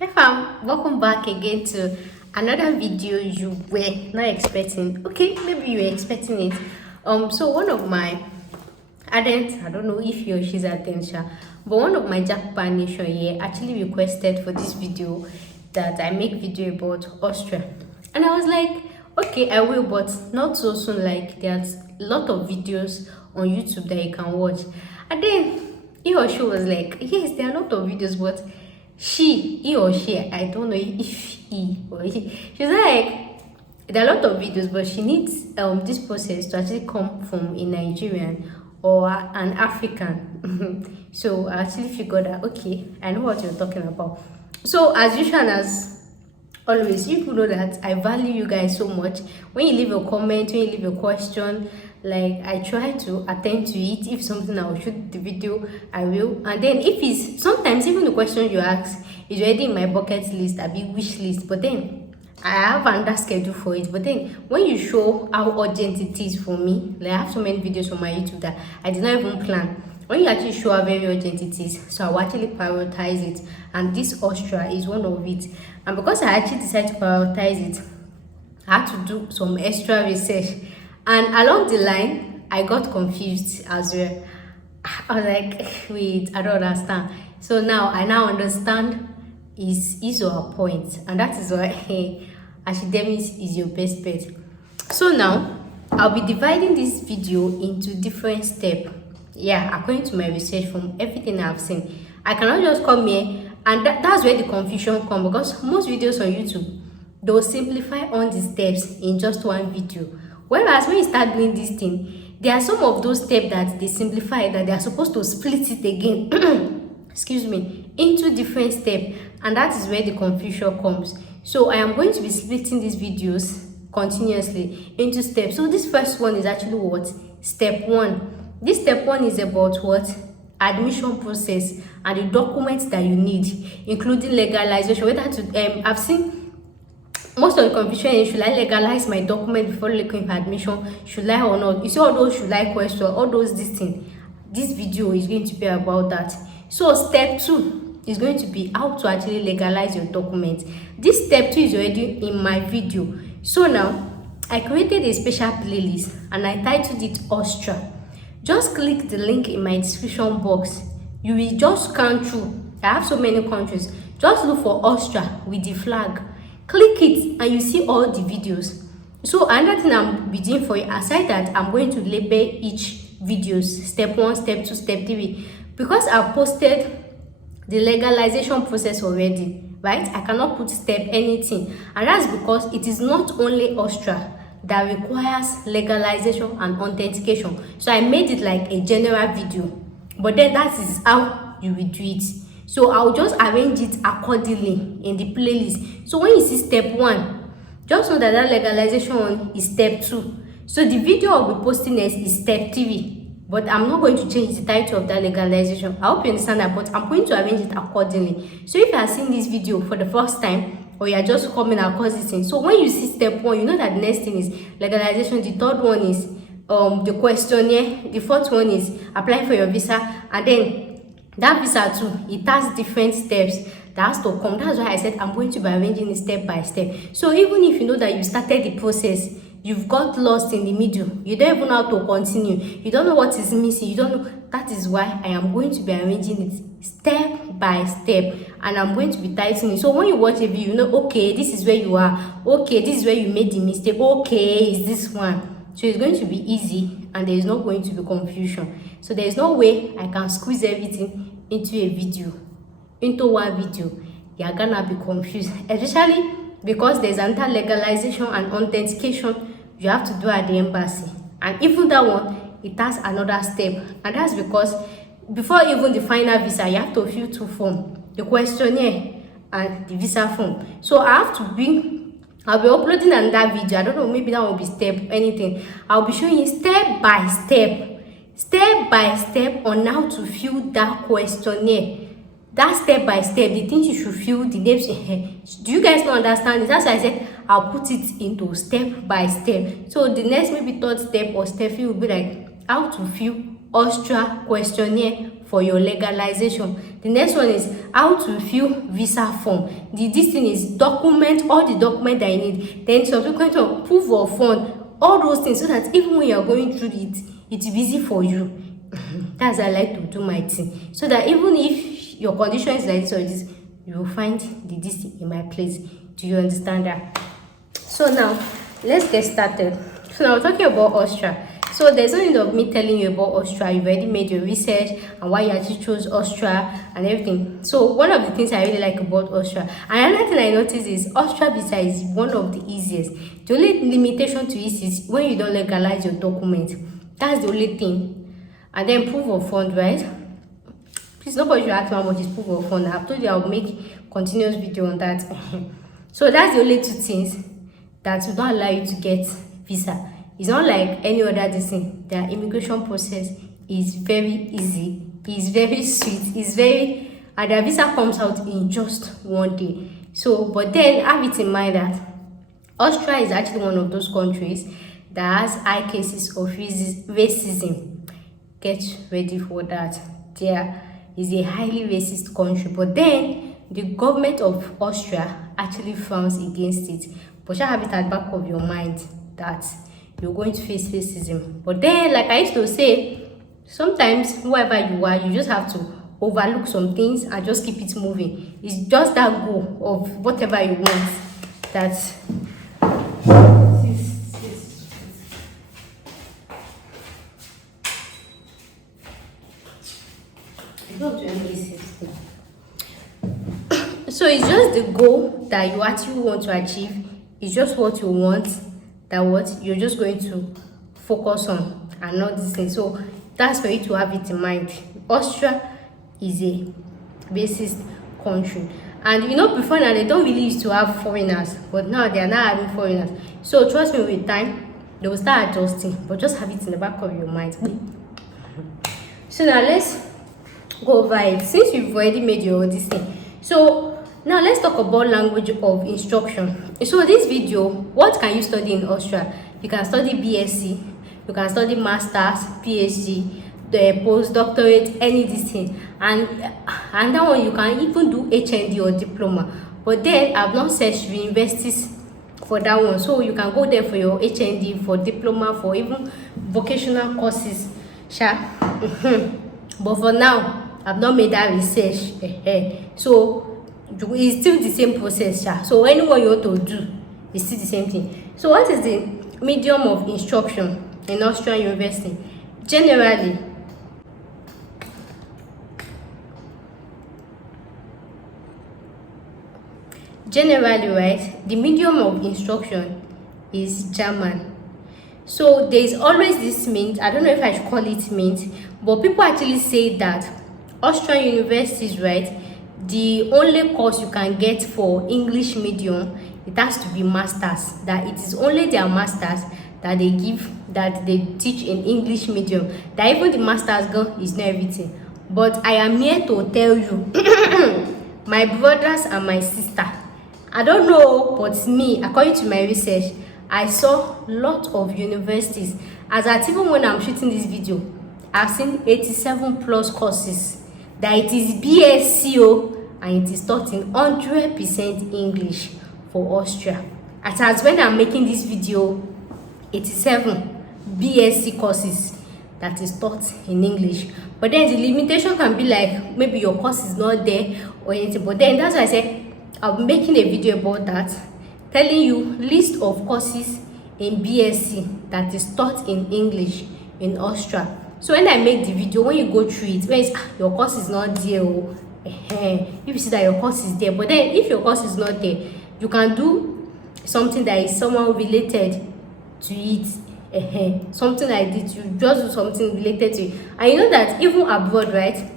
Hey fam, welcome back again to another video you were not expecting. Okay, maybe you were expecting it. So one of my ardent, I don't know if he or she's ardent, but one of my Japan Nation here actually requested for this video that I make video about Austria. And I was like, okay, I will, but not so soon. Like there's a lot of videos on YouTube that you can watch. And then he or she was like, yes, there are a lot of videos, but he or she, I don't know if he or he, she's like, there are a lot of videos, but she needs this process to actually come from a Nigerian or an African. So I actually figured that, okay, I know what you're talking about. So as usual, as always, you people know that I value you guys so much. When you leave a comment, when you leave a question, like I try to attend to it. If something I will shoot the video, I will. And then if it's sometimes even the question you ask is already in my bucket list, a big wish list, but then I have another schedule for it. But then when you show how urgent it is for me, like I have so many videos on my YouTube that I did not even plan. When you actually show how very urgent it is, so I will actually prioritize it, and this Austria is one of it. And because I actually decided to prioritize it, I had to do some extra research, and along the line I got confused as well. I was like, wait, I don't understand. So now I understand is your point, and that is why academics is your best bet. So now I'll be dividing this video into different steps. Yeah, according to my research from everything I've seen. I cannot just come here, and that's where the confusion comes, because most videos on YouTube, they'll simplify all the steps in just one video, whereas when you start doing this thing, there are some of those steps that they simplify that they are supposed to split it again excuse me, into different steps, and that is where the confusion comes. So I am going to be splitting these videos continuously into steps. So this first one is actually what? Step 1. This step 1 is about what? Admission process and the documents that you need, including legalization. Whether to I've seen most of the confusion is, should I legalize my document before looking for admission? Should I or not? You see all those should I questions, all those this thing. This video is going to be about that. So step 2 is going to be how to actually legalize your document. This step 2 is already in my video. So now I created a special playlist and I titled it Austria. Just click the link in my description box. You will just scan through. I have so many countries. Just look for Austria with the flag. Click it and you see all the videos. So another thing I'm doing for you, aside that I'm going to label each videos, step 1, step 2, step 3. Because I've posted the legalization process already, right? I cannot put step anything. And that's because it is not only Austria that requires legalization and authentication. So I made it like a general video, but then that is how you will do it. So I'll just arrange it accordingly in the playlist. So when you see step 1, just know that that legalization one is step 2. So the video I'll be posting next is step 3, but I'm not going to change the title of that legalization. I hope you understand that, but I'm going to arrange it accordingly. So if you are seeing this video for the first time, or you are just coming across this thing, so when you see step 1, you know that the next thing is legalization, the third one is the questionnaire, the fourth one is applying for your visa, and then that visa too, it has different steps that has to come. That's why I said I'm going to be arranging it step by step. So even if you know that you started the process, you've got lost in the middle, you don't even know how to continue, you don't know what is missing, you don't know, that is why I am going to be arranging it step by step, and I'm going to be titling it. So when you watch a video, you know, okay, this is where you are, okay, this is where you made the mistake, okay, is this one. So it's going to be easy and there is not going to be confusion. So there is no way I can squeeze everything into a video, into one video. You are gonna be confused, especially because there's another legalization and authentication you have to do at the embassy, and even that one, it has another step, and that's because before even the final visa, you have to fill 2 forms, the questionnaire and the visa form. So I'll be uploading another video. I don't know, maybe that will be step anything. I'll be showing you step by step on how to fill that questionnaire. That step by step, the things you should fill, the names. Do you guys not understand it? That's why I said I'll put it into step by step. So the next maybe third step or step 3 will be like how to fill Austria questionnaire for your legalization. The next one is how to fill visa form. This thing is document all the document that you need. Then subsequent one, proof of fund, all those things, so that even when you are going through it, it's easy for you. That's how I like to do my thing, so that even if your condition is like this or this, you will find this thing in my place. Do you understand that? So now let's get started. So now we're talking about Austria. So there's no need of me telling you about Austria. You've already made your research and why you actually chose Austria and everything. So one of the things I really like about Austria, and another thing I noticed is Austria visa is one of the easiest. The only limitation to it is when you don't legalize your document. That's the only thing. And then proof of fund, right? Please, nobody should ask me how much is proof of fund. I've told you I'll make continuous video on that. So that's the only two things that will not allow you to get visa. It's not like any other thing. The immigration process is very easy. It's very sweet. And the visa comes out in just one day. So, but then have it in mind that Austria is actually one of those countries that has high cases of racism. Get ready for that. There is a highly racist country. But then the government of Austria actually frowns against it. But you have it at the back of your mind that you're going to face racism. But then, like I used to say, sometimes whoever you are, you just have to overlook some things and just keep it moving. It's just that goal of whatever you want that so it's just the goal that you actually want to achieve. It's just what you want, that what you're just going to focus on and not this thing. So that's for you to have it in mind. Austria is a racist country, and you know, before now they don't really used to have foreigners, but now they are not having foreigners. So trust me, with time they will start adjusting, but just have it in the back of your mind. So now let's go over it, since you've already made your this thing. So now let's talk about language of instruction. So this video, what can you study in Austria? You can study BSc, you can study masters, PhD, the postdoctorate, any this thing, and that one you can even do HND or diploma. But then I've not searched universities for that one, so you can go there for your HND, for diploma, for even vocational courses. But for now, I've not made that research. So it's still the same process. So anyone you want to do, it's still the same thing. So what is the medium of instruction in Austrian university? Generally, right, the medium of instruction is German. So there is always this mint, I don't know if I should call it mint, but people actually say that Austrian universities, right, the only course you can get for English medium, it has to be masters. That it is only their masters that they give, that they teach in English medium. That even the masters girl is not everything. But I am here to tell you, my brothers and my sister, I don't know, but me, according to my research, I saw lot of universities. As at even when I'm shooting this video, I've seen 87 plus courses that it is BSc and it is taught in 100% English for Austria. As when I'm making this video, 87 BSc courses that is taught in English. But then the limitation can be like maybe your course is not there or anything. But then that's why I said I'll be making a video about that, telling you list of courses in BSc that is taught in English in Austria. So when I make the video, when you go through it, when it's, your course is not there, if you see that your course is there, but then if your course is not there, you can do something that is somehow related to it, something like this. You just do something related to it, and you know that even abroad, right,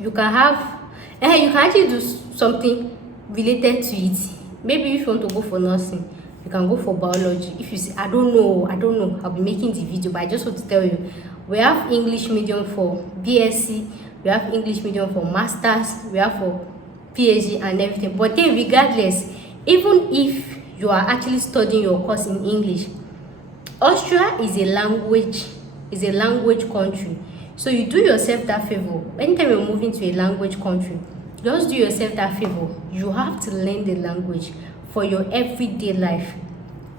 you can have, you can actually do something related to it. Maybe if you want to go for nursing, you can go for biology. If you say I don't know, I'll be making the video, but I just want to tell you, we have English medium for BSc, we have English medium for masters, we have for PhD and everything. But then regardless, even if you are actually studying your course in English, Austria is a language country. So you do yourself that favor. Anytime you're moving to a language country, just do yourself that favor. You have to learn the language for your everyday life.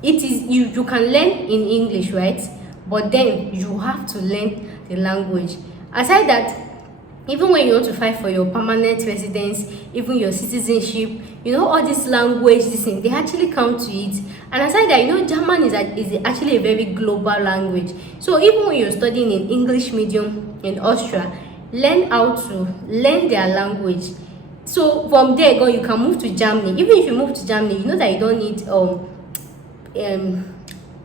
It is you can learn in English, right? But then you have to learn the language. Aside that, even when you want to fight for your permanent residence, even your citizenship, all this language, this thing, they actually count to it. And aside that, German is actually a very global language. So even when you're studying in English medium in Austria, learn how to learn their language. So from there, you can move to Germany. Even if you move to Germany, you know that you don't need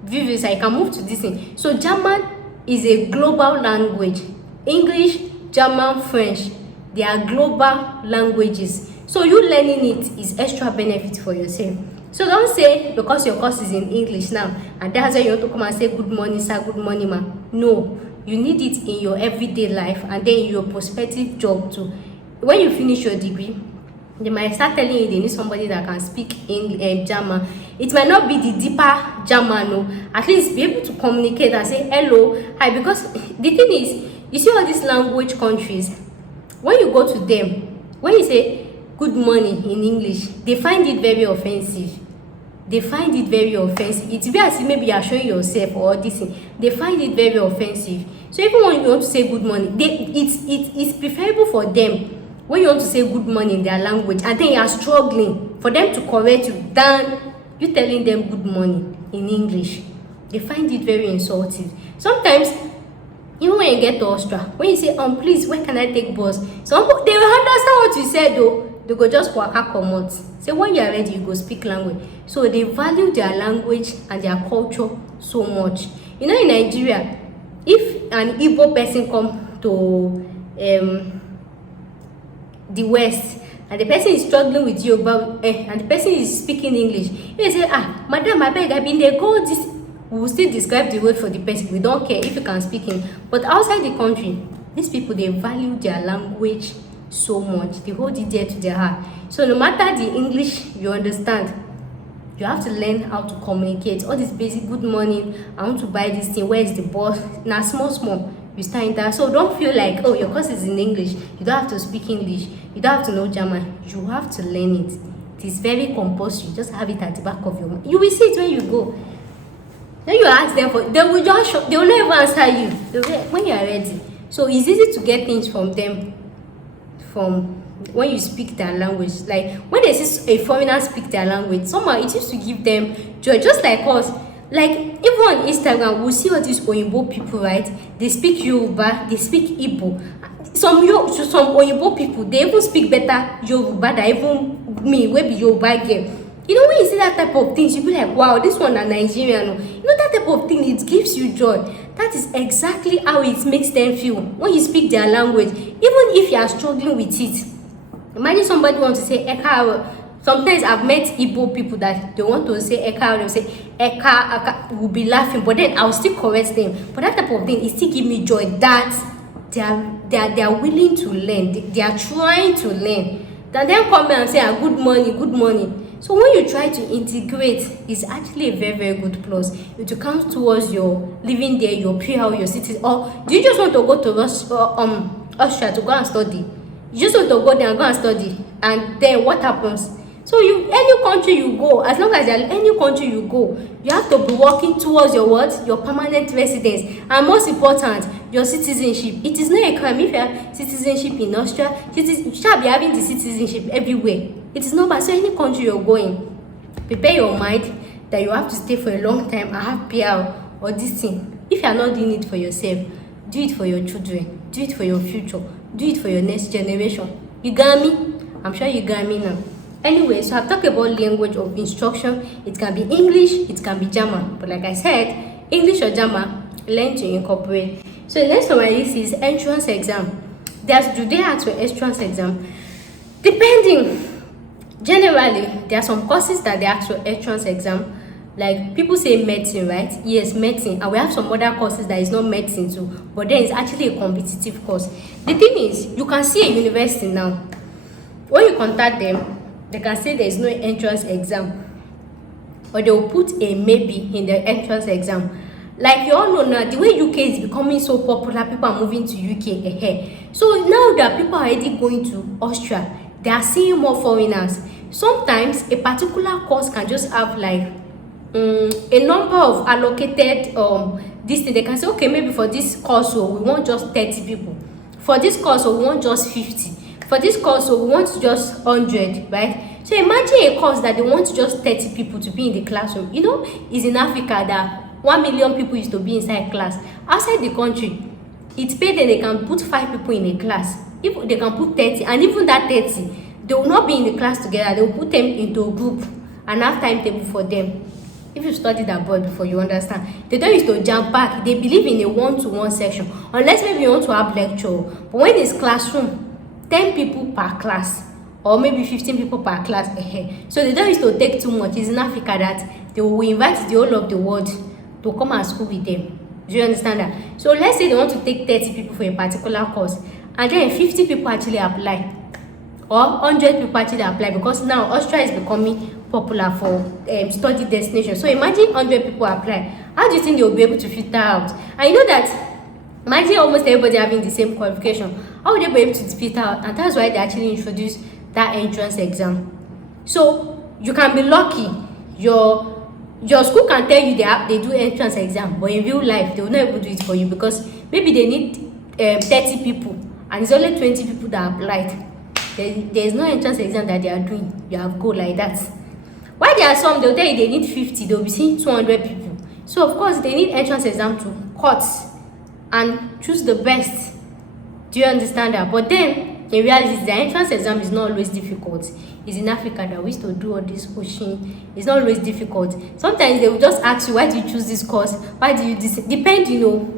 visa. You can move to this thing. So German is a global language. English, German, French, they are global languages. So you learning it is extra benefit for yourself. So don't say because your course is in English now and that's why you want to come and say good morning sir, good morning ma. No, you need it in your everyday life and then in your prospective job too. When you finish your degree, they might start telling you they need somebody that can speak German. It might not be the deeper German, no. At least be able to communicate and say hello, hi. Because the thing is, you see all these language countries, when you go to them, when you say good morning in English, they find it very offensive. They find it very offensive. It's be as if maybe you are showing yourself or this thing. They find it very offensive. So even when you want to say good morning, it's preferable for them when you want to say good morning in their language and then you are struggling for them to correct you than you telling them good morning in English. They find it very insulting. Sometimes, even when you get to Austria, when you say, please, where can I take bus? Some people, they will understand what you said though. They go just waka comot. Say when you are ready, you go speak language. So they value their language and their culture so much. In Nigeria, if an Igbo person come to the West and the person is struggling with you about and the person is speaking English, you say, madam, I beg, I been there, go this. We will still describe the word for the person. We don't care if you can speak it. But outside the country, these people, they value their language so much. They hold it dear to their heart. So no matter the English you understand, you have to learn how to communicate. All this basic good morning, I want to buy this thing, where is the boss? Now small, you start in that. So don't feel like, your course is in English. You don't have to speak English. You don't have to know German. You have to learn it. It is very compulsory. Just have it at the back of your mind. You will see it when you go. Then you ask them for, they will not even answer you when you are ready. So it's easy to get things from them from when you speak their language. Like when they see a foreigner speak their language, somehow it used to give them joy, just like us. Like even on Instagram, we'll see all these Oyinbo people, right? They speak Yoruba, they speak Igbo. Some Oyinbo people, they even speak better Yoruba than even me, wey be Yoruba girl. When you see that type of things, you be like, wow, this one is Nigerian. That type of thing, it gives you joy. That is exactly how it makes them feel when you speak their language. Even if you are struggling with it. Imagine somebody wants to say Eka. Sometimes I've met Igbo people that they want to say Eka, they'll say Eka, will be laughing, but then I'll still correct them. But that type of thing, it still gives me joy that they are willing to learn. They are trying to learn. Then come and say, good morning, good morning. So when you try to integrate, it's actually a very, very good plus. It will count towards your living there, your PR, your city. Or do you just want to go to Austria to go and study? You just want to go there and go and study, and then what happens? So any country you go, as long as any country you go, you have to be working towards your what? Your permanent residence, and most important, your citizenship. It is not a crime if you have citizenship in Austria. You shall be having the citizenship everywhere. It is not bad. So any country you're going, prepare your mind that you have to stay for a long time and have PR or this thing. If you are not doing it for yourself, do it for your children, do it for your future, do it for your next generation. You got me? I'm sure you got me now. Anyway, so I've talked about language of instruction. It can be English, it can be German. But like I said, English or German, learn to incorporate. So the next one I list is entrance exam. Do they ask for entrance exam? Depending. Generally, there are some courses that they ask for entrance exam. Like people say medicine, right? Yes, medicine. And we have some other courses that is not medicine too. But then it's actually a competitive course. The thing is, you can see a university now. When you contact them, they can say there is no entrance exam. Or they will put a maybe in the entrance exam. Like you all know now, the way UK is becoming so popular, people are moving to UK ahead. So now that people are already going to Austria, they are seeing more foreigners. Sometimes a particular course can just have like a number of allocated this thing. They can say, okay, maybe for this course, so we want just 30 people. For this course, so we want just 50. For this course, so we want just 100, right? So imagine a course that they want just 30 people to be in the classroom. You know, is in Africa that 1 million people used to be inside class. Outside the country, it's paid that they can put 5 people in a class. If they can put 30, and even that 30, they will not be in the class together. They will put them into a group and have timetable for them. If you studied abroad before, you understand. They don't used to jump back. They believe in a one-to-one section, unless maybe you want to have lecture. But when it's classroom, 10 people per class, or maybe 15 people per class. So they don't used to take too much. It's in Africa that they will invite the whole of the world to come and school with them. Do you understand that? So let's say they want to take 30 people for a particular course, and then 50 people actually apply, or 100 people actually apply, because now Austria is becoming popular for study destination. So imagine 100 people apply. How do you think they will be able to filter out? And you know that, imagine almost everybody having the same qualification. How would they be able to filter out? And that's why they actually introduced that entrance exam. So you can be lucky. Your school can tell you they do entrance exam, but in real life they will not able to do it for you, because maybe they need 30 people and it's only 20 people that applied. There is no entrance exam that they are doing. You have go like that. Why there are some, they'll tell you they need 50, they'll be seeing 200 people. So of course they need entrance exam to cut and choose the best. Do you understand that? But then in reality, the entrance exam is not always difficult. It's in Africa that we used to do all this pushing. It's not always difficult. Sometimes they will just ask you, why do you choose this course? Why do you this? Depending.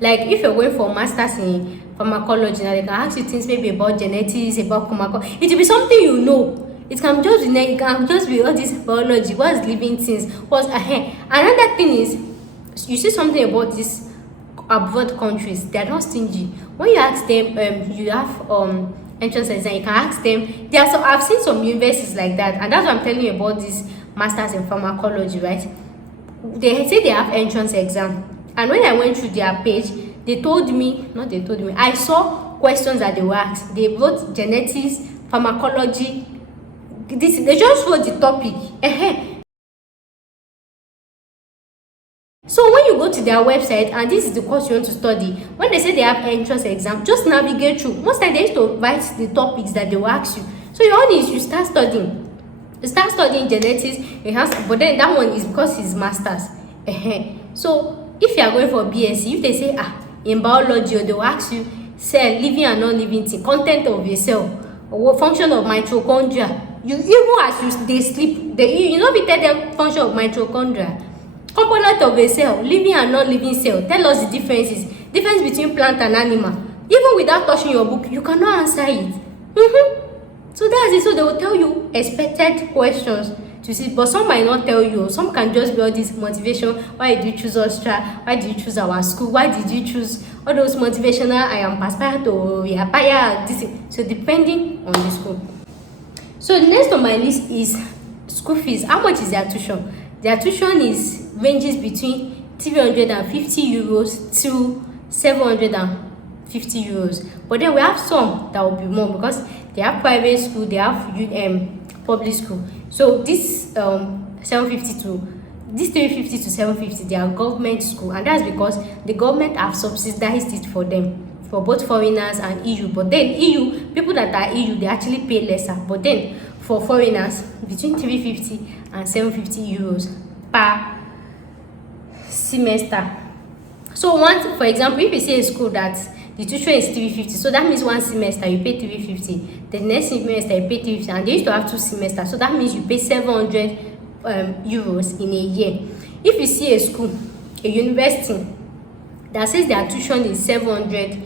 Like if you're going for masters in pharmacology, now they can ask you things maybe about genetics, about pharmacology. It will be something you know. It can just be all this biology, what's living things, what's ahead. Another thing is, you see something about this abroad countries, they are not stingy. When you ask them, you have entrance exam, you can ask them. There are some, I've seen some universities like that, and that's what I'm telling you about this masters in pharmacology, right? They say they have entrance exam, and when I went through their page, I saw questions that they were asked. They wrote genetics, pharmacology. They just wrote the topic. So when you go to their website and this is the course you want to study, when they say they have entrance exam, just navigate through. Most times they used to write the topics that they will ask you. So your own is you start studying. You start studying genetics, but then that one is because it's masters. So if you are going for BSc, if they say in biology, they will ask you cell, living and non-living thing, content of a cell, or function of mitochondria. You even as they sleep, you know, we tell them function of mitochondria, component of a cell, living and non-living cell. Tell us the difference between plant and animal. Even without touching your book, you cannot answer it. So that's it. So they will tell you expected questions to see, but some might not tell you. Some can just be all this motivation. Why did you choose Austria? Why did you choose our school? Why did you choose all those motivational? I am aspire to this. So depending on the school. So the next on my list is school fees. How much is their tuition? Their tuition ranges between 350 euros to 750 euros. But then we have some that will be more because they have private school, they have public school. So this 350 to 750, they are government school, and that's because the government have subsidized it for them, for both foreigners and EU. But then EU, people that are EU, they actually pay lesser. But then for foreigners, between 350 and 750 euros per semester. So once, for example, if you see a school that the tuition is 350, so that means one semester you pay 350, the next semester you pay 350, and they used to have 2 semesters, so that means you pay 700 euros in a year. If you see a school, a university that says their tuition is 700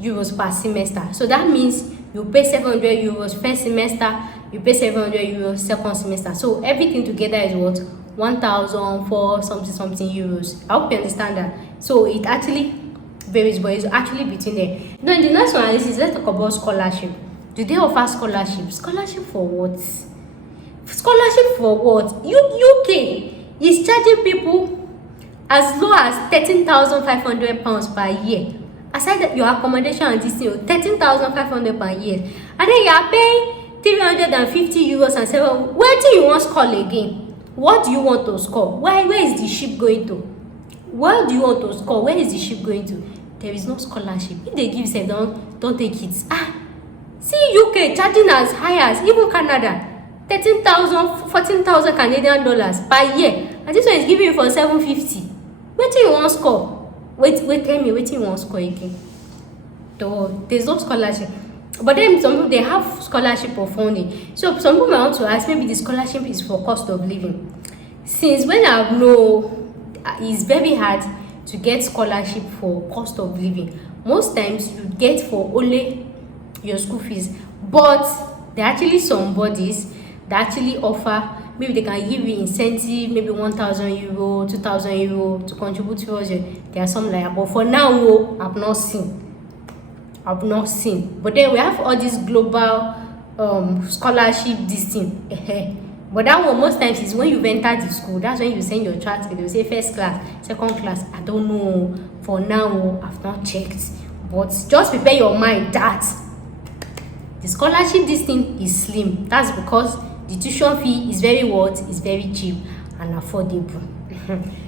euros per semester, so that means you pay 700 euros first semester, you pay 700 euros second semester, so everything together is what, 1,004 something euros. I hope you understand that. So it actually varies, but it's actually between there. Now in the next one, let's talk about scholarship. Do they offer scholarship? Scholarship for what? Scholarship for what? UK is charging people as low as 13,500 pounds per year. Aside that your accommodation and this thing, 13,500 per year, and then you are paying 350 euros and 7. Where do you want to score again? What do you want to score? Where is the ship going to? Where do you want to score? Where is the ship going to? There is no scholarship. If they give, say don't take it. See UK charging as high as even Canada, 13,000, 14,000 Canadian dollars per year, and this one is giving you for 750. Where do you want to score? Wait, tell me, wait, you want to score again? There's no scholarship. But then some people, they have scholarship or funding. So some people might want to ask, maybe the scholarship is for cost of living. Since when I know it's very hard to get scholarship for cost of living, most times you get for only your school fees. But there are actually some bodies that actually offer, maybe they can give you incentive, maybe 1,000 euro, 2,000 euro to contribute towards it. There are some like that. But for now, I've not seen. But then we have all this global scholarship, this thing. But that one most times is when you've entered the school. That's when you send your child to, they'll say first class, second class. I don't know. For now, I've not checked. But just prepare your mind that the scholarship, this thing is slim. That's because the tuition fee is very is very cheap and affordable.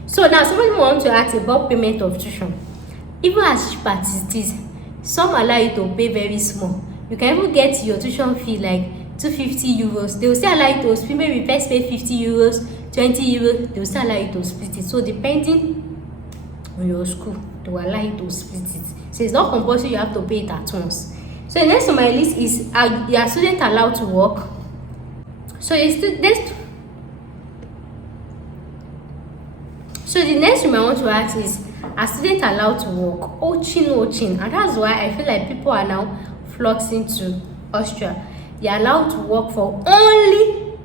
So now somebody wants to ask about payment of tuition. Even as cheap as it is, some allow you to pay very small. You can even get your tuition fee like 250 euros. They will still allow you to split. Maybe first pay 50 euros, 20 euros. They will still allow you to split it. So depending on your school, they will allow you to split it. So it's not compulsory you have to pay it at once. So the next on my list is, are your students allowed to work? So the next thing I want to ask is, are students allowed to work? Ochin, and that's why I feel like people are now flocking to Austria. They are allowed to work for only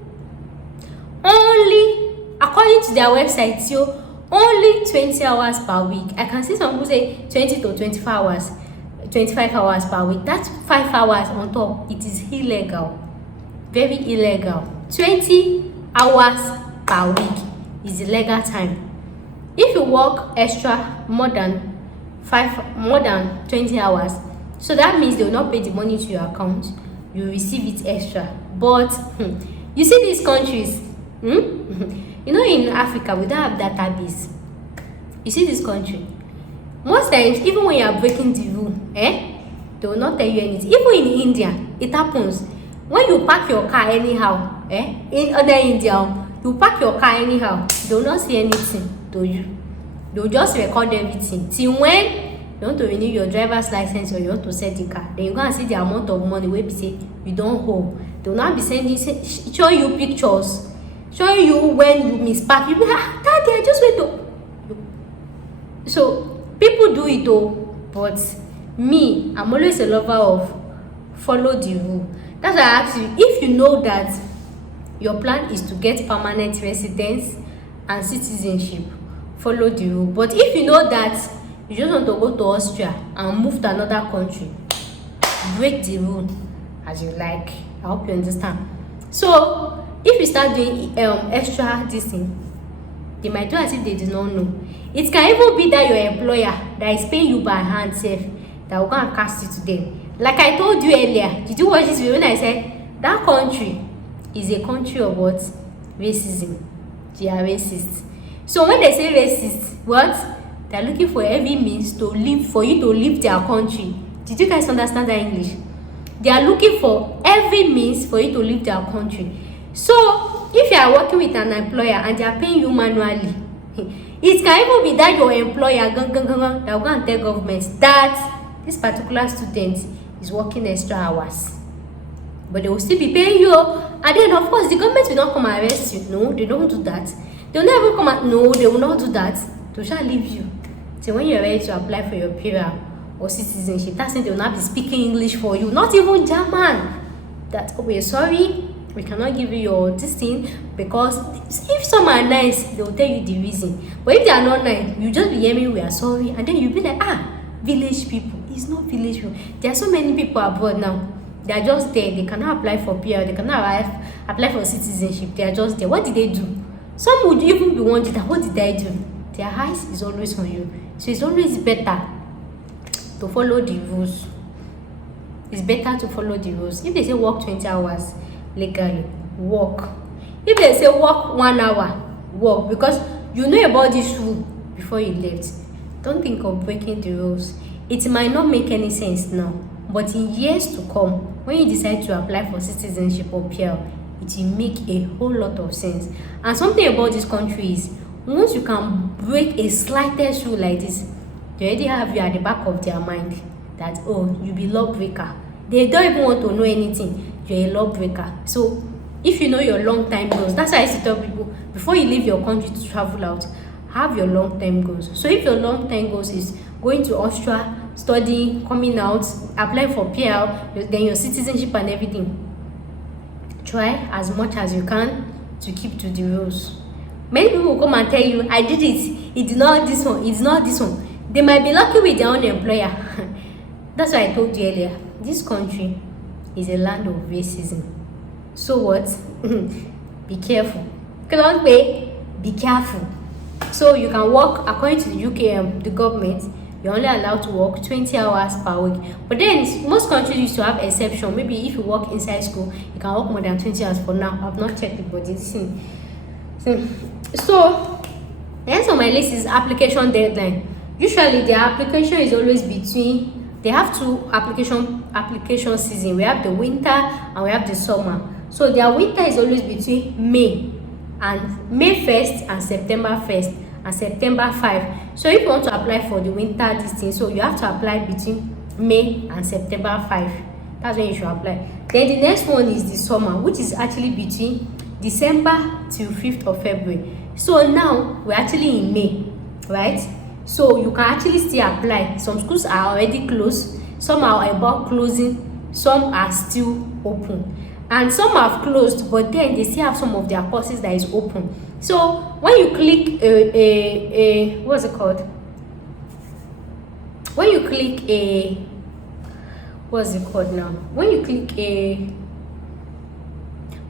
according to their website, so only 20 hours per week. I can see some people say 20 to 25 hours per week. That's 5 hours on top. It is illegal, very illegal. 20 hours per week is the legal time. If you work extra more than 20 hours, so that means they will not pay the money to your account. You receive it extra. But you see these countries, you know, in Africa we don't have database. You see this country, most times even when you are breaking the rule, they will not tell you anything. Even in India, it happens. When you park your car anyhow, in other India, you park your car anyhow, they will not say anything to you. They will just record everything till when you want to renew your driver's license or you want to sell the car. Then you go and see the amount of money wey be say you don't hold. They will not be sending, showing you pictures, showing you when you mispark. You be like, Daddy, I just went to. So people do it though, but me, I'm always a lover of follow the rule. That's why I ask you, if you know that your plan is to get permanent residence and citizenship, follow the rule. But if you know that you just want to go to Austria and move to another country, break the rule as you like. I hope you understand. So if you start doing extra this thing, they might do as if they do not know. It can even be that your employer that is paying you by hand safe that will go and cast you to them. Like I told you earlier, did you watch this video when I said that country is a country of what? Racism. They are racist. So when they say racist, what? They are looking for every means to leave, for you to leave their country. Did you guys understand that English? They are looking for every means for you to leave their country. So if you are working with an employer and they are paying you manually, it can even be that your employer that will go and tell government that this particular student is working extra hours, but they will still be paying you. And then of course the government will not come and arrest you. No, they don't do that. They will not even come and, no, they will not do that. They shall leave you. So when you're ready to apply for your PR or citizenship, that's when they will not be speaking English for you, not even German. That, oh, we're sorry, we cannot give you your this thing, because if some are nice, they will tell you the reason. But if they are not nice, you just be hearing we are sorry, and then you'll be like, village people. It's not village people. There are so many people abroad now. They are just there. They cannot apply for PR. They cannot apply for citizenship. They are just there. What did they do? Some would even be wondering, what did I do? their eyes is always on you. So it's always better to follow the rules. It's better to follow the rules. If they say work 20 hours legally, work. If they say work 1 hour, work, because you know about this rule before you left. Don't think of breaking the rules. It might not make any sense now, but in years to come, when you decide to apply for citizenship or PR, it will make a whole lot of sense. And something about this country is, once you can break a slightest rule like this, they already have you at the back of their mind that, oh, you be lawbreaker. They don't even want to know anything. You're a lawbreaker. So if you know your long-term goals, that's why I used to tell people, before you leave your country to travel out, have your long-term goals. So if your long-term goals is going to Austria, studying, coming out, applying for PR, then your citizenship and everything, try as much as you can to keep to the rules. Many people will come and tell you, I did it, it's not this one, it's not this one. They might be lucky with their own employer. That's why I told you earlier, this country is a land of racism. So what? Be careful. Cannot pay, be careful. So you can work, according to the UK, the government, you're only allowed to work 20 hours per week. But then most countries used to have exception. Maybe if you work inside school, you can work more than 20 hours. For now, I've not checked it, but this thing. So the next on my list is application deadline. Usually the application is always between, they have two application season. We have the winter and we have the summer. So their winter is always between May 1st and September 1st and September 5. So if you want to apply for the winter this thing, so you have to apply between May and September 5. That's when you should apply. Then the next one is the summer, which is actually between December till 5th of February. So now we're actually in May, right? So you can actually still apply. Some schools are already closed, some are about closing, some are still open, and some have closed, but then they still have some of their courses that is open. So when you click what's it called? When you click what's it called now? When you click a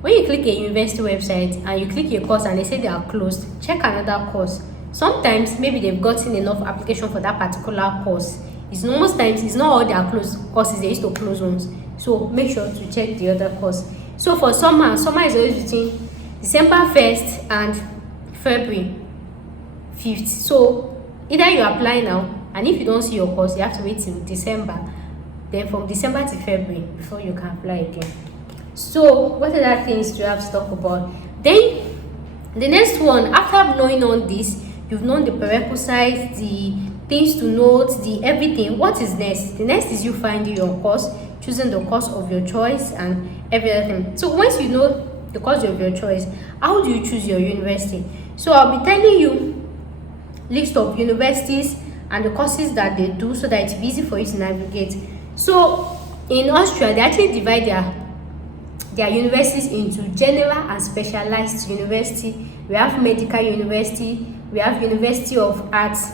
university website and you click a course and they say they are closed, check another course. Sometimes maybe they've gotten enough application for that particular course. It's most times it's not all their closed courses, they used to close ones. So make sure to check the other course. So for summer is always between December 1st and February 5th. So either you apply now, and if you don't see your course, you have to wait till December. Then from December to February before you can apply again. So what other things do you have to talk about? Then the next one, after knowing all this, you've known the prerequisites, the things to note, the everything. What is next? The next is you finding your course, choosing the course of your choice and everything. So once you know the course of your choice, how do you choose your university? So I'll be telling you list of universities and the courses that they do so that it's easy for you to navigate. So in Austria, they actually divide their universities into general and specialized university. We have medical university, we have University of Arts,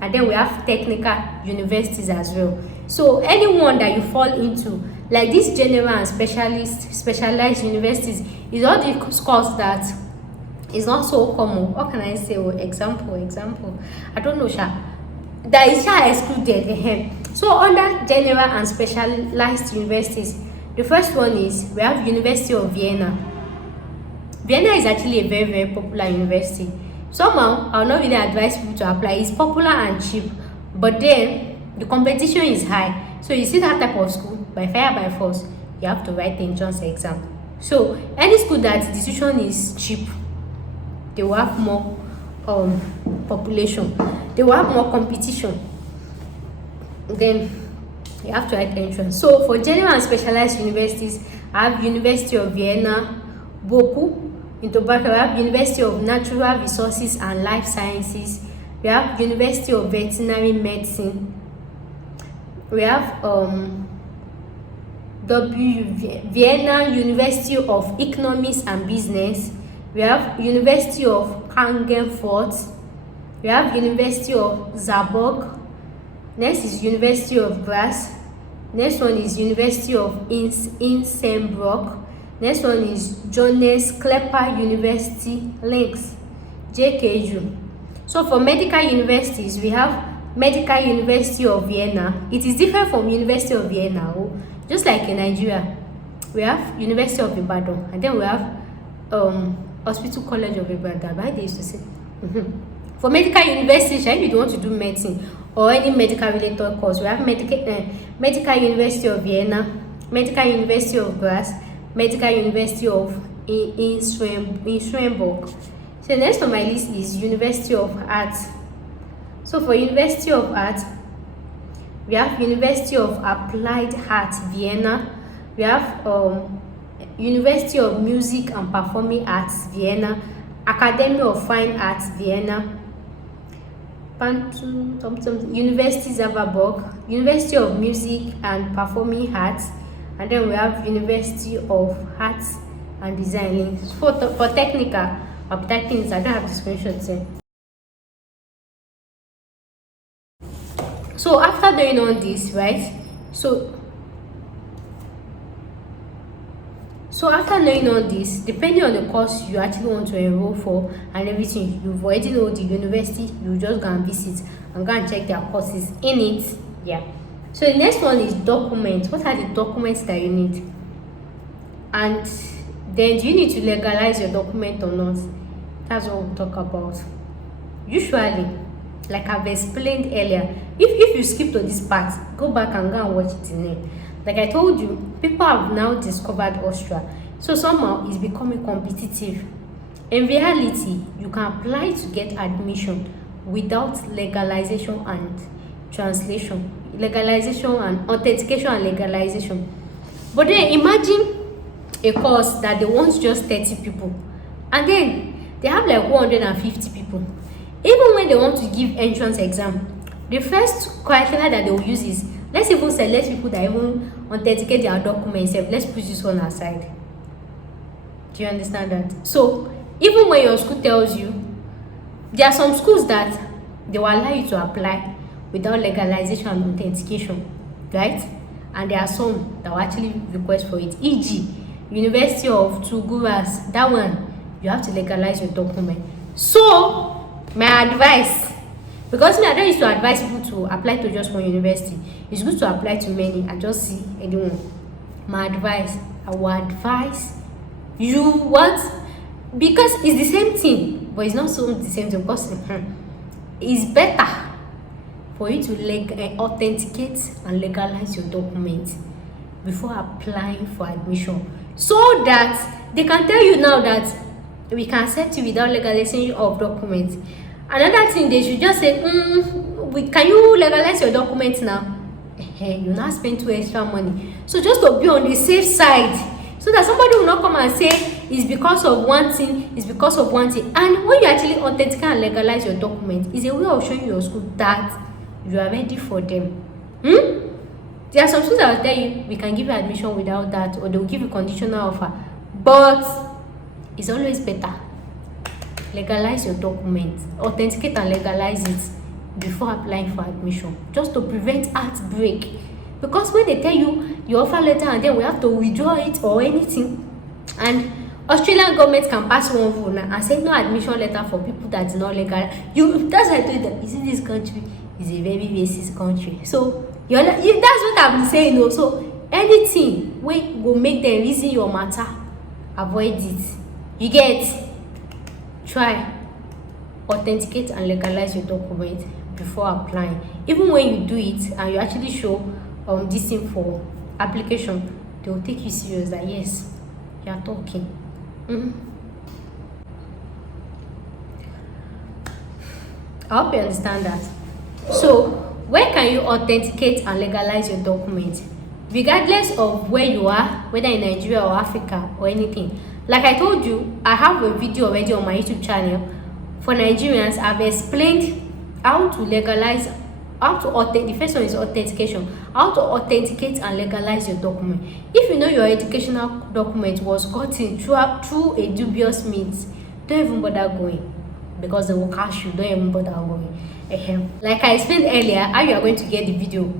and then we have technical universities as well. So anyone that you fall into, like this general and specialized universities, is all the course that is not so common. What can I say? Example. I don't know, Sha. That is excluded. So under general and specialized universities, the first one is we have University of Vienna. Vienna is actually a very, very popular university. Somehow, I will not really advise people to apply. It's popular and cheap, but then the competition is high. So you see that type of school, by fire by force, you have to write the entrance exam. So any school that the tuition is cheap, they will have more population. They will have more competition. Then you have to write entrance. So for general and specialized universities, I have University of Vienna, Boku. In Tobacco, we have University of Natural Resources and Life Sciences. We have University of Veterinary Medicine. We have Vienna University of Economics and Business. We have University of Klagenfurt. We have University of Saarburg. Next is University of Graz. Next one is University of Innsbruck. Next one is Johannes Klepper University Links, JKU. So for medical universities, we have Medical University of Vienna. It is different from University of Vienna. Just like in Nigeria, we have University of Ibadan, and then we have Hospital College of Ibadan. Why they used to say for medical universities, if you want to do medicine or any medical related course, we have Medical University of Vienna, Medical University of Graz, Medical University of in Swinburne. So next on my list is University of Arts. So for University of Arts, we have University of Applied Arts Vienna, we have University of Music and Performing Arts Vienna, Academy of Fine Arts Vienna, University Zauberburg, University of Music and Performing Arts, and then we have University of Arts and Design. For technical, I'll be typing it. I don't have the screenshots here. So after doing all this, right? So after knowing all this, depending on the course you actually want to enroll for and everything, you've already know the university, you just go and visit and go and check their courses in it. Yeah. So the next one is documents. What are the documents that you need? And then do you need to legalize your document or not? That's what we'll talk about. Usually, like I've explained earlier, if you skip to this part, go back and go and watch it in it. Like I told you, people have now discovered Austria, so somehow it's becoming competitive. In reality, you can apply to get admission without legalization and translation, legalization and authentication and legalization. But then imagine a course that they want just 30 people, and then they have like 150 people. Even when they want to give entrance exam, the first criteria that they will use is, let's even select people that even authenticate their documents. Let's put this one aside. Do you understand that? So even when your school tells you, there are some schools that they will allow you to apply without legalization and authentication, right? And there are some that will actually request for it. E.g., University of Tuguras, that one, you have to legalize your document. So my advice, because I don't used to advise people to apply to just one university, it's good to apply to many and just see anyone. My advice, I will advise you what, because it's the same thing, but it's not so the same thing, because it's better for you to authenticate and legalize your document before applying for admission, so that they can tell you now that we can accept you without legalization of documents. Another thing, they should just say, can you legalize your documents now? You now spend 2 extra money. So just to be on the safe side, so that somebody will not come and say it's because of one thing, it's because of one thing. And when you actually authenticate and legalize your document, it's a way of showing your school that you are ready for them. There are some schools that will tell you, we can give you admission without that, or they will give you conditional offer. But it's always better. Legalize your document, authenticate and legalize it before applying for admission, just to prevent heartbreak. Because when they tell you your offer letter and then we have to withdraw it or anything, and Australian government can pass one rule now and say no admission letter for people that is not legal. That's why I told you that you see, this country is a very racist country. So that's what I've been saying also. Anything wey go make them reason your matter, avoid it. You get? Try authenticate and legalize your document before applying. Even when you do it and you actually show this thing for application, they will take you serious that yes, you are talking. I hope you understand that. So where can you authenticate and legalize your document? Regardless of where you are, whether in Nigeria or Africa or anything. Like I told you, I have a video already on my YouTube channel for Nigerians. I've explained how to legalize, how to authenticate. The first one is authentication. How to authenticate and legalize your document. If you know your educational document was gotten through a dubious means, don't even bother going, because they will catch you. Don't even bother going. Like I explained earlier, how you are going to get the video.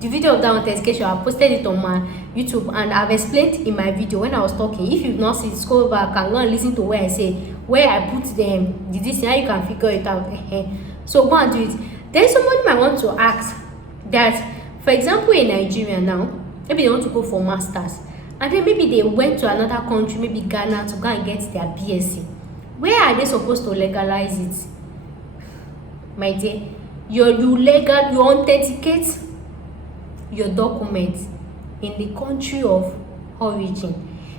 the video of that authentication, I posted it on my YouTube, and I've explained in my video when I was talking. If you've not seen, scroll back and go and listen to where I say, where I put them, this, now you can figure it out. So go and do it. Then somebody might want to ask that, for example, in Nigeria now, maybe they want to go for masters, and then maybe they went to another country, maybe Ghana, to go and get their BSc. Where are they supposed to legalize it? My dear, you authenticate your documents in the country of origin.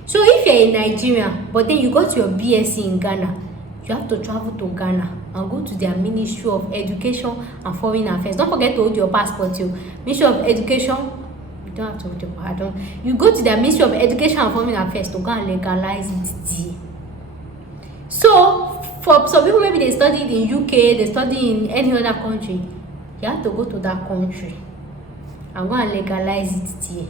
So if you're in Nigeria, but then you got your BSc in Ghana, you have to travel to Ghana and go to their Ministry of Education and Foreign Affairs. Don't forget to hold your passport too. Ministry of Education, you don't have to hold your passport. You go to their Ministry of Education and Foreign Affairs to go and legalize it there. So for some people, maybe they studied in UK, they study in any other country, you have to go to that country and go and legalize it there.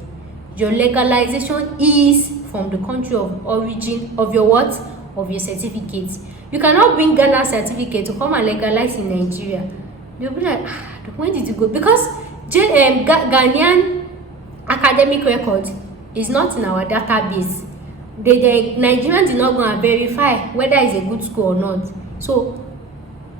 Your legalization is from the country of origin of your what? Of your certificates. You cannot bring Ghana certificate to come and legalize in Nigeria. You'll be like, when did you go? Because Ghanaian academic record is not in our database. The Nigerians did not go and verify whether it's a good school or not. So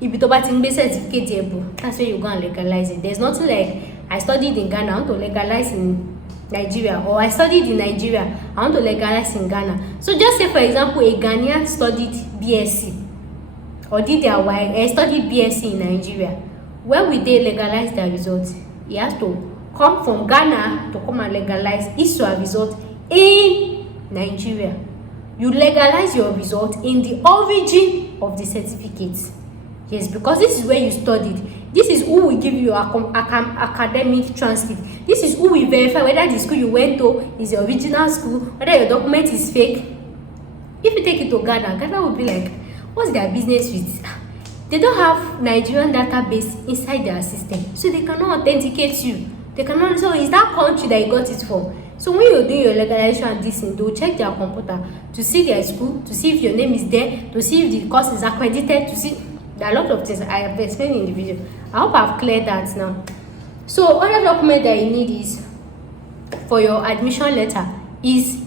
if you talk certificate, that's where you go and legalize it. There's nothing like, I studied in Ghana, I want to legalize in Nigeria, or I studied in Nigeria, I want to legalize in Ghana. So just say, for example, a Ghanaian studied BSc or did their studied BSc in Nigeria. When will they legalize their results? He has to come from Ghana to come and legalize his result in Nigeria. You legalize your result in the origin of the certificate. Yes, because this is where you studied. This is who will give you your academic transcript. This is who will verify whether the school you went to is the original school, whether your document is fake. If you take it to Ghana, Ghana will be like, what's their business with? They don't have Nigerian database inside their system, so they cannot authenticate you. They cannot. So it's that country that you got it from. So when you're doing your legalization and this thing, they'll check their computer to see their school, to see if your name is there, to see if the course is accredited, to see. There are a lot of things I have explained in the video. I hope I've cleared that now. So other document that you need is for your admission letter is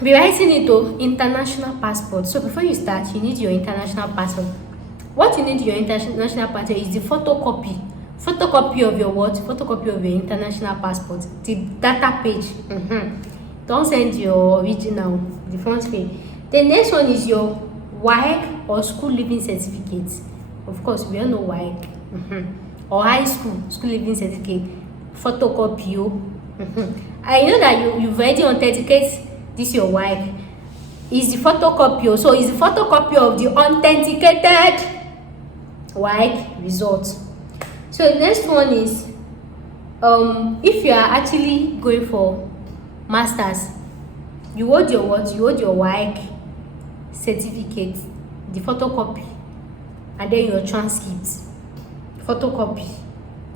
be writing it to international passport. So before you start, you need your international passport. What you need your international passport is the photocopy of your what? Photocopy of your international passport, the data page. Don't send your original, the front page. The next one is your WAEC or school living certificate. Of course, we all know WAEC. Or high school living certificate. Photocopy. I know that you've already authenticated this your WAEC. Is the photocopy. So it's the photocopy of the authenticated WAEC results. So the next one is if you are actually going for masters, you hold your what? You hold your WAEC certificate, the photocopy, and then your transcript, photocopy.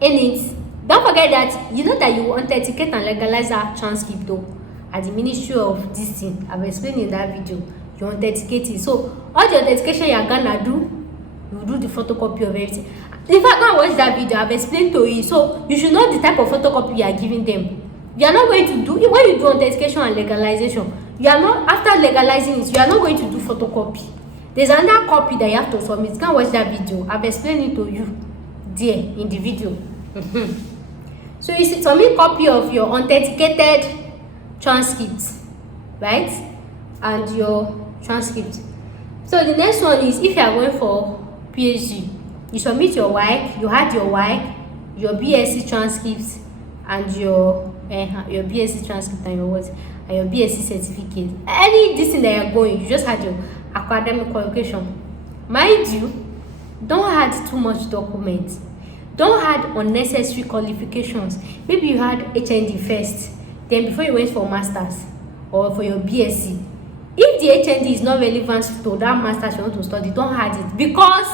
In it, don't forget that you know that you authenticate and legalize that transcript though at the Ministry of this thing. I've explained in that video. You authenticate it. So all the authentication you're gonna do, you do the photocopy of everything. In fact, go and watch that video. I've explained to you. So you should know the type of photocopy you are giving them. You are not going to do when you do authentication and legalization. You are not, after legalizing it, you are not going to do photocopy. There's another copy that you have to submit. Go and watch that video. I've explained it to you there in the video. So you submit copy of your authenticated transcript, right? And your transcript. So the next one is if you are going for PhD, you submit your WAEC, you had your WAEC, your BSc transcripts, and your BSc transcript and your what? And your BSc certificate. Any this thing that you're going, you just had your academic qualification. Mind you, don't add too much documents. Don't add unnecessary qualifications. Maybe you had HND first, then before you went for masters or for your BSc. If the HND is not relevant to that masters you want to study, don't add it, because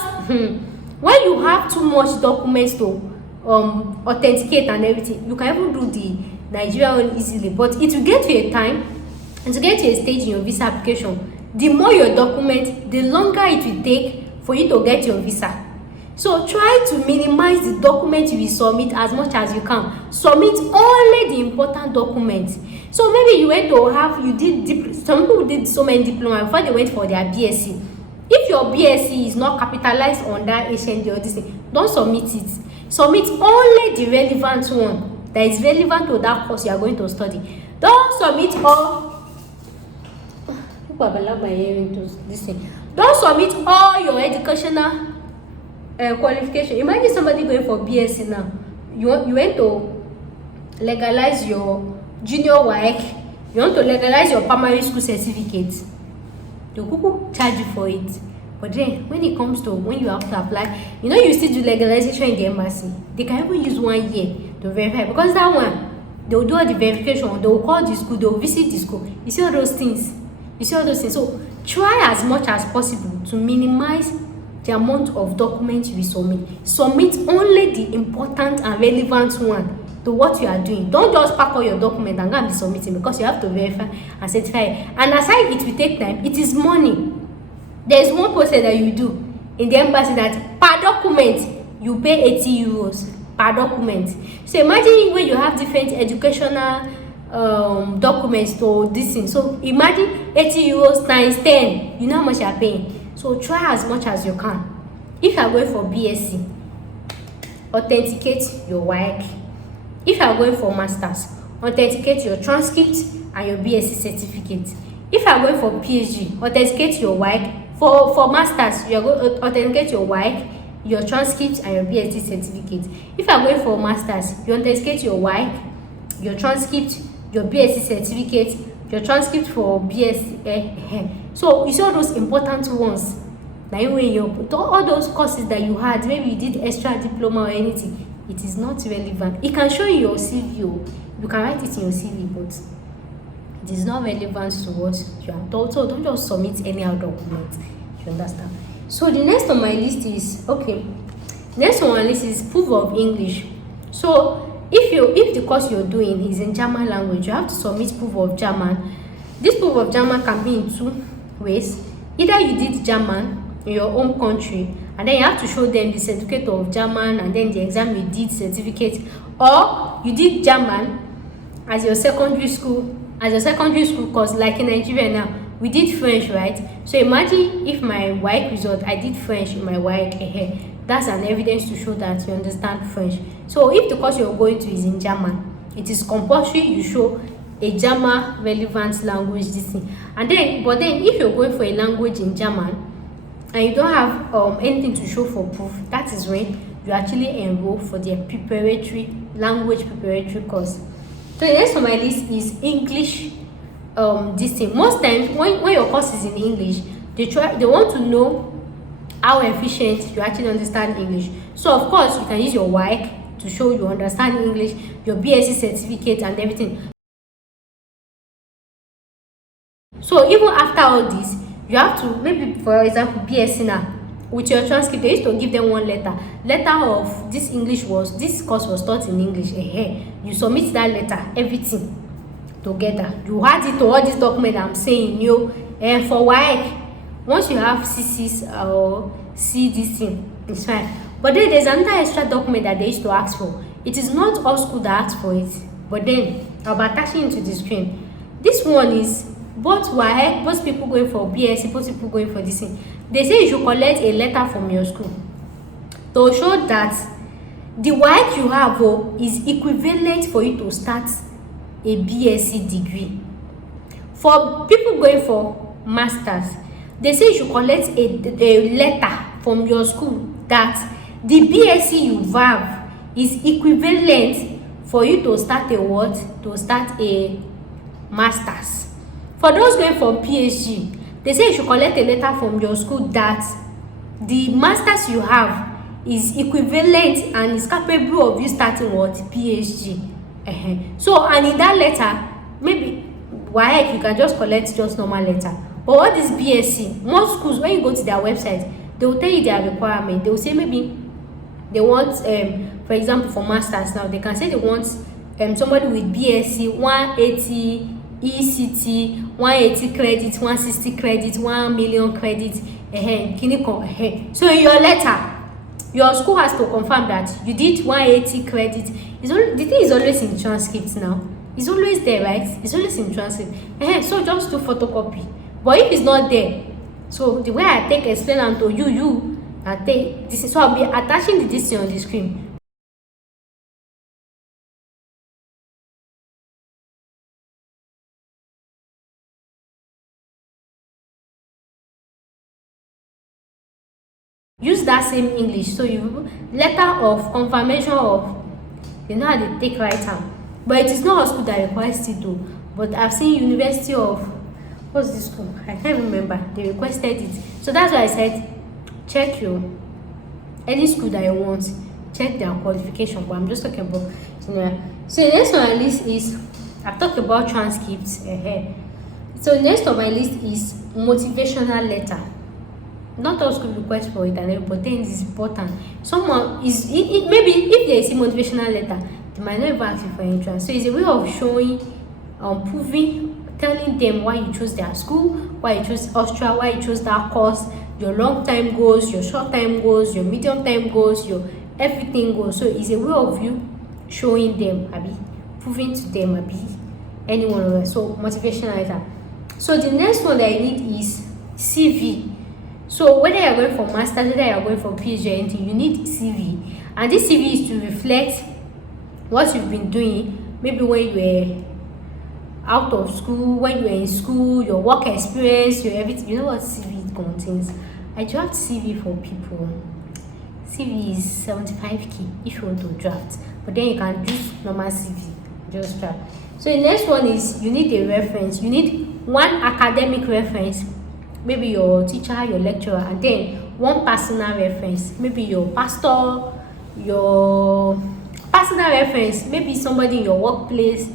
when you have too much documents to authenticate and everything, you can even do the Nigeria one easily, but it will get to a time and to get to a stage in your visa application, the more your document, the longer it will take for you to get your visa. So try to minimize the document you will submit as much as you can. Submit only the important documents. So maybe you went to have, some people did so many diplomas before they went for their BSc. If your BSc is not capitalized on that HND or this thing, don't submit it. Submit only the relevant one that is relevant to that course you are going to study. Don't submit all. People have allowed my hearing to this thing. Don't submit all your educational qualification. Imagine somebody going for BSc now. You went to legalize your junior work. You want to legalize your primary school certificate. The people charge you for it. But then when it comes to when you have to apply, you still do legalization in the embassy. They can even use 1 year to verify, because that one, they will do all the verification, they will call the school, they will visit the school. You see all those things. So try as much as possible to minimize the amount of documents you submit. Submit only the important and relevant one to what you are doing. Don't just pack all your document and go and be submitting, because you have to verify and certify it. And aside it will take time, it is money. There is one process that you do in the embassy that per document you pay 80 euros per document. So imagine when you have different educational documents to this thing. So imagine 80 euros times 10. You know how much you are paying. So try as much as you can. If you are going for BSc, authenticate your work. If you are going for masters, authenticate your transcript and your BSc certificate. If you are going for PhD, authenticate your work. For masters, you are going to authenticate your work, your transcript and your BSc certificate. If you are going for masters, you authenticate your work, your transcript, your BSc certificate, your transcript for BSc. So you see all those important ones. Like when you all those courses that you had, maybe you did extra diploma or anything, it is not relevant. It can show in your CV. You can write it in your CV, but it is not relevant to what you are told. So don't just submit any other document. You understand? So the next on my list is next on my list is proof of English. So if the course you're doing is in German language, you have to submit proof of German. This proof of German can be in 2 ways. Either you did German in your home country, and then you have to show them the certificate of German and then the exam you did certificate, or you did German as your secondary school course. Like in Nigeria now, we did French, right? So imagine if my WAEC result, I did French in my WAEC. That's an evidence to show that you understand French. So if the course you're going to is in German, it is compulsory you show a German relevant language this thing. And then, but then if you're going for a language in German and you don't have anything to show for proof, that is when you actually enroll for their language preparatory course. So the next on my list is English. This thing, most times when your course is in English, they want to know how efficient you actually understand English. So of course you can use your WAEC to show you understand English, your BSc certificate and everything. So even after all this, you have to, maybe for example BSc now, with your transcript, they used to give them one letter of this course was taught in English. You submit that letter, everything together. You add it to all this document I'm saying. For WAEC, once you have C6 or C this thing, it's fine. But then there's another extra document that they used to ask for. It is not all school that asks for it, but then I'll be attaching it to the screen. This one is both WAEC, both people going for BSc, both people going for this thing. They say you should collect a letter from your school to show that the WAEC you have is equivalent for you to start a BSc degree. For people going for masters, they say you should collect a letter from your school that the BSc you have is equivalent for you to start a masters. For those going for PhD, they say you should collect a letter from your school that the masters you have is equivalent and is capable of you starting PhD. So, and in that letter, maybe WAEC, you can just collect just normal letter. But what is BSc? Most schools, when you go to their website, they will tell you their requirement. They will say maybe they want, for example, for masters now, they can say they want somebody with BSc 180 ECT, 180 credits, 160 credits, 1 million credits. So in your letter, your school has to confirm that you did 180 credit. The thing is always in transcripts now. It's always there, right? It's always in transcript. So just do photocopy. But if it's not there, so the way I take explain am to you I take this. So I'll be attaching this on the screen. Use that same English. So you letter of confirmation of, you know how they take right hand. But it is not a school that requires it though. But I've seen University of, what's this school? I can't remember. They requested it. So that's why I said check your any school that you want. Check their qualification. But I'm just talking about So the next on my list is, I've talked about transcripts. So the next on my list is motivational letter. Not all school request for it, and but then it's important. Someone is maybe if there is a motivational letter, they might not even ask you for entrance. So it's a way of showing, proving, telling them why you chose their school, why you chose Austria, why you chose that course, your long time goals, your short time goals, your medium time goals, your everything goals. So it's a way of you showing them, proving to them, any one of them. So motivational letter. So the next one that I need is CV. So whether you're going for master's, whether you're going for PhD or anything, you need CV. And this CV is to reflect what you've been doing, maybe when you were out of school, when you were in school, your work experience, your everything. You know what CV contains? I draft CV for people. CV is 75k if you want to draft. But then you can use normal CV, just draft. So the next one is you need a reference. You need one academic reference, maybe your teacher, your lecturer, and then one personal reference, maybe your pastor, your personal reference, maybe somebody in your workplace,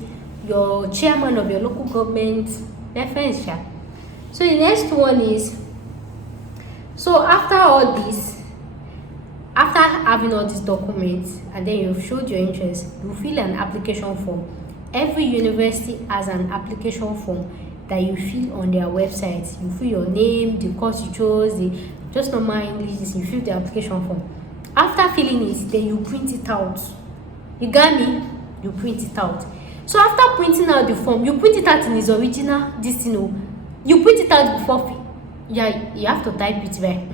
your chairman of your local government reference. So the next one is, so after all this, after having all these documents and then you've showed your interest, you fill an application form. Every university has an application form that you fill on their website. You fill your name, the course you chose, just normal English, you fill the application form. After filling it, then you print it out. You got me? You print it out. So after printing out the form, you print it out in its original you print it out before, you have to type it right.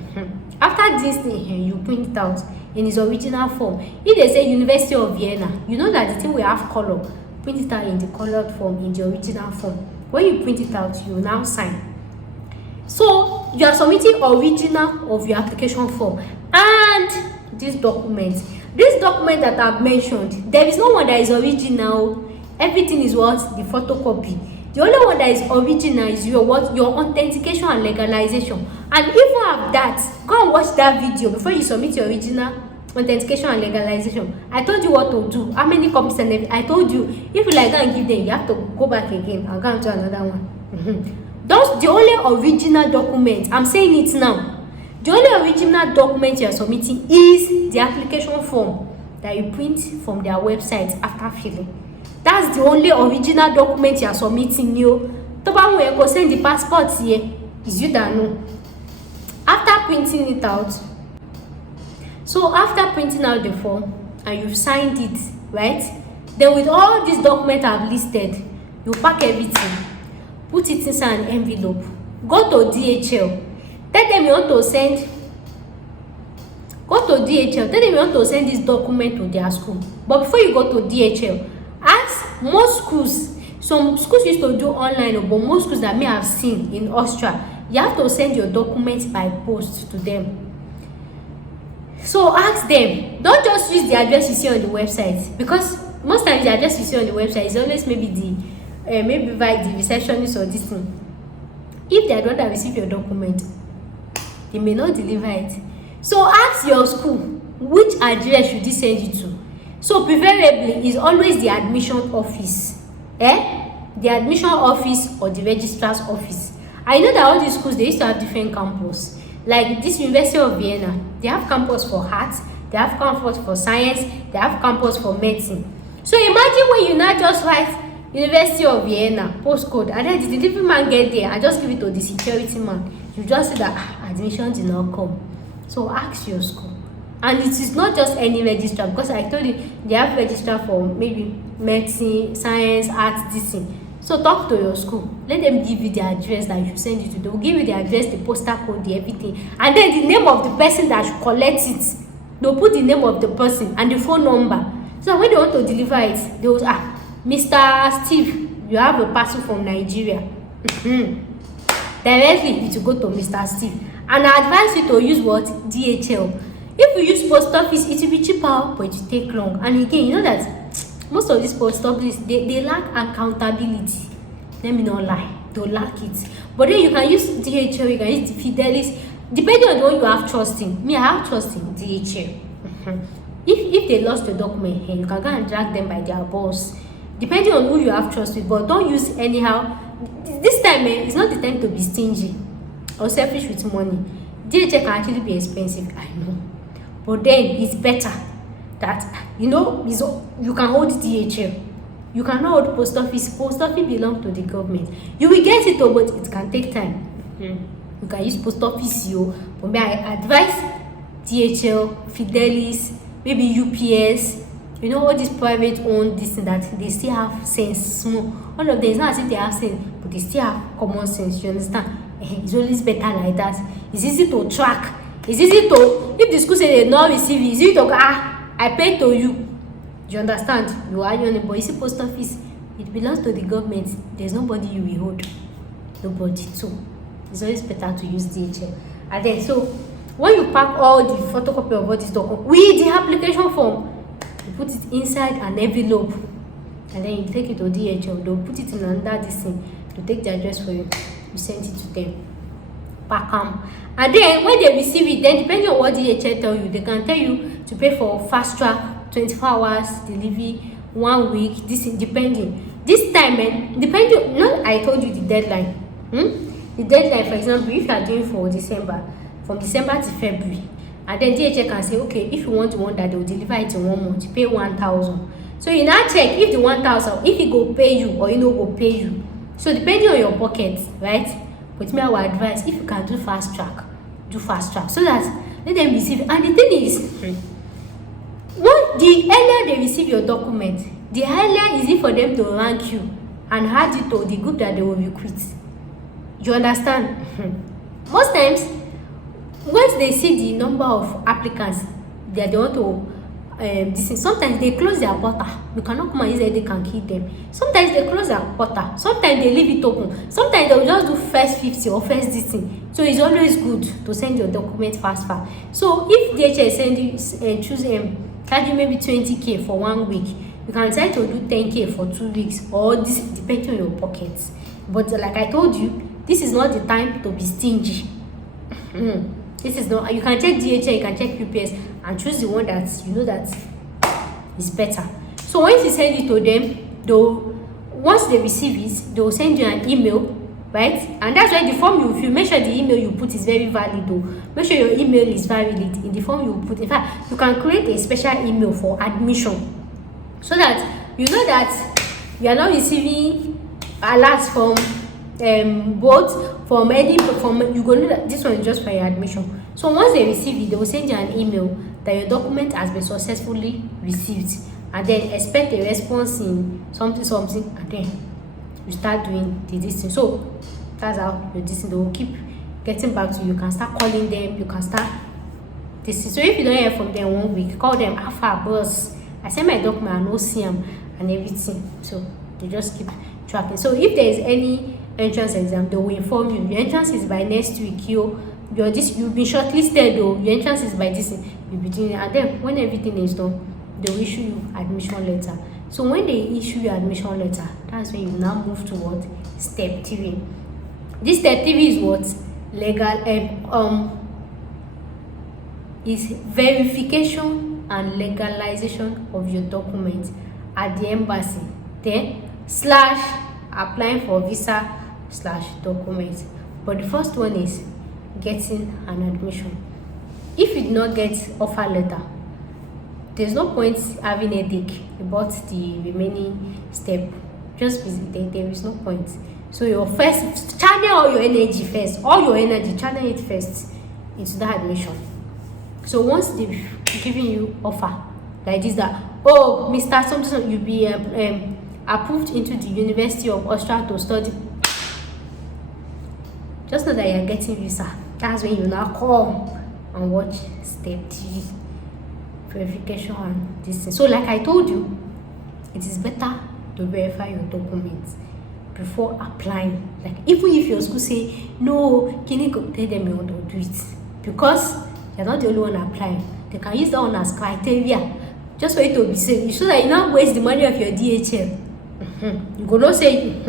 After this thing, you print it out in its original form. If they say University of Vienna, you know that the thing will have color. Print it out in the colored form, in the original form. When you print it out, you now sign. So you are submitting original of your application form and this document that I've mentioned. There is no one that is original. Everything is what? The photocopy. The only one that is original is your authentication and legalization. And even after that, go and watch that video before you submit your original authentication and legalization. I told you what to do, how many copies and everything. I told you, if you like go and give them, you have to go back again and go and do another one. That's the only original document. I'm saying it now. The only original document you are submitting is the application form that you print from their website after filling. That's the only original document you are submitting. To go send the passport here, is you that know. After printing it out, so after printing out the form and you've signed it, right? Then with all these documents I've listed, you pack everything, put it inside an envelope, go to DHL, tell them you want to send, this document to their school. But before you go to DHL, ask most schools. Some schools used to do online, but most schools that may have seen in Austria, you have to send your documents by post to them. So ask them, don't just use the address you see on the website, because most times the address you see on the website is always maybe by the receptionist or this thing. If they don't receive your document, they may not deliver it. So ask your school, which address should they send you to? So preferably is always the admission office, the admission office or the registrar's office. I know that all these schools, they used to have different campus. Like this University of Vienna, they have campus for arts, they have campus for science, they have campus for medicine. So imagine when you now just write University of Vienna postcode, and then the delivery man get there and just give it to the security man. You just see that admission did not come. So ask your school, And it is not just any registrar, because I told you they have registrar for maybe medicine, science, arts, this thing. So talk to your school, let them give you the address that you send it to. They will give you the address, the postal code, the everything, and then the name of the person that should collect it. They'll put the name of the person and the phone number. So when they want to deliver it, they will Mr. Steve, you have a parcel from Nigeria. Directly it will go to Mr. Steve. And I advise you to use what? DHL. If you use post office, it will be cheaper, but it will take long. And again, you know that most of these post offices, they lack accountability. Let me not lie, they lack it. But then you can use DHL, you can use Fidelis, depending on the one you have trust in. Me, I have trust in DHL. If they lost the document here, you can go and drag them by their boss, depending on who you have trust with. But don't use anyhow. This time, it's not the time to be stingy or selfish with money. DHL can actually be expensive, I know, but then it's better that you can hold DHL. You cannot hold post office. Post office belongs to the government. You will get it, but it can take time. You can use post office, but may I advise DHL, Fidelis, maybe UPS. All these private owned this thing that they still have sense small. All of them, it's not as if they have sense, but they still have common sense. You understand? It's always better like that. It's easy to track. It's easy to, if the school say they not receive it, it's easy to go, I pay to you. Do you understand? You are your neighbor. You see, post office, it belongs to the government. There's nobody you will hold. Nobody. So it's always better to use DHL. And then, so when you pack all the photocopy of all this document with the application form, you put it inside an envelope, and then you take it to DHL. They'll put it in under this thing to take the address for you. You send it to them. Pack them. And then when they receive it, then depending on what DHL tell you, they can tell you to pay for fast track, 24 hours delivery, 1 week, this depending. This time, depending, no, I told you the deadline. The deadline, for example, if you are doing for December, from December to February, and then DHL can say, okay, if you want one that they will deliver it in 1 month, pay 1,000. So you now check if the 1,000, if it go pay you or go pay you. So depending on your pocket, right? But me, I will advise, if you can do fast track, do fast track, so that let them receive it. And the thing is, the earlier they receive your document, the earlier is it for them to rank you and add you to the group that they will recruit. You understand? Most times, once they see the number of applicants that they want to sometimes they close their portal. You cannot come and use it, they can kill them. Sometimes they close their portal, sometimes they leave it open, sometimes they will just do first 50 or first this thing. So it's always good to send your document fast. So if DHL send you choose charge you maybe 20k for 1 week, you can try to do 10k for 2 weeks, or this depending on your pockets. But like I told you, this is not the time to be stingy. This is not, you can check DHL, you can check UPS, and choose the one that you know that is better. So once you send it to them, once they receive it, they will send you an email, right? And that's why the form you make sure the email you put is very valid. Make sure your email is valid in the form you put. In fact, you can create a special email for admission, so that you know that you are not receiving alerts from both from any you go know that this one is just for your admission. So once they receive it, they will send you an email that your document has been successfully received, and then expect a response in something, and then you start doing this thing. So that's how your this thing, they will keep getting back to you. You can start calling them, you can start this thing. So if you don't hear from them 1 week, call them, Alpha boss, I send my document, I no see them and everything. So they just keep tracking. So if there is any entrance exam, they will inform you. Your entrance is by next week. You'll be shortlisted. Your entrance is by this. You'll be doing it, and then when everything is done, they will issue you admission letter. So when they issue you admission letter, that's when you now move to what? Step 3. This step 3 is what? Is verification and legalization of your documents at the embassy. Then / applying for visa / documents. But the first one is getting an admission. If you do not get offer letter, there's no point having a headache about the remaining step. Just visit there. There is no point. So your first channel all your energy first, channel it first into that admission. So once they've given you offer like this, that oh, Mr. Something, you'll be approved into the University of Austria to study, just know that you're getting visa. That's when you now come and watch step 3 verification and this thing. So like I told you, it is better to verify your documents before applying. Like even if your school say no, can you go tell them you want to do it, because you're not the only one applying. They can use that one as criteria just for it to be safe, so that you not waste the money of your DHL. You go not say you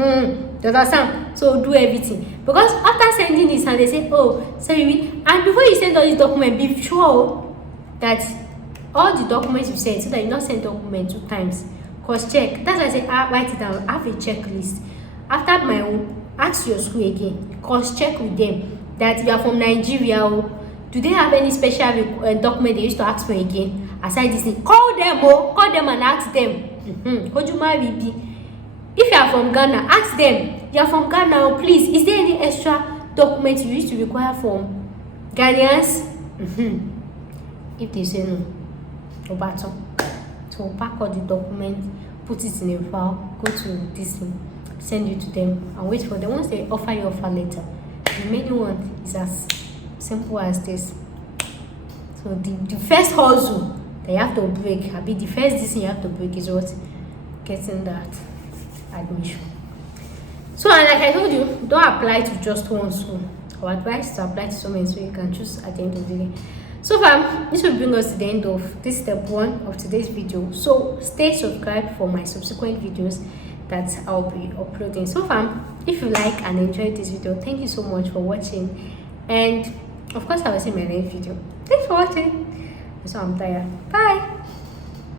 understand. So do everything, because after sending this and they say oh sorry, and before you send all these documents, be sure that all the documents you send, so that you not send document 2 times. Cross check. That's why I say write it down, have a checklist. After my own, ask your school again, cross check with them that you are from Nigeria. Do they have any special document they used to ask for again aside this thing? Call them and ask them. If you are from Ghana, ask them, you are from Ghana, please, is there any extra document you used to require from Ghanaians? If they say no, so pack all the documents, put it in a file, go to this thing, send it to them, and wait for them. Once they offer you offer letter, the remaining one is as simple as this. So the first hustle that you have to break, the first thing you have to break is what? Getting that admission. So, and like I told you, don't apply to just one school. Our advice is to apply to so many, so you can choose at the end of the day. So far, this will bring us to the end of this step 1 of today's video. So stay subscribed for my subsequent videos that I'll be uploading. So far, if you like and enjoyed this video, thank you so much for watching, and of course I will see my next video. Thanks for watching. So I'm tired. Bye.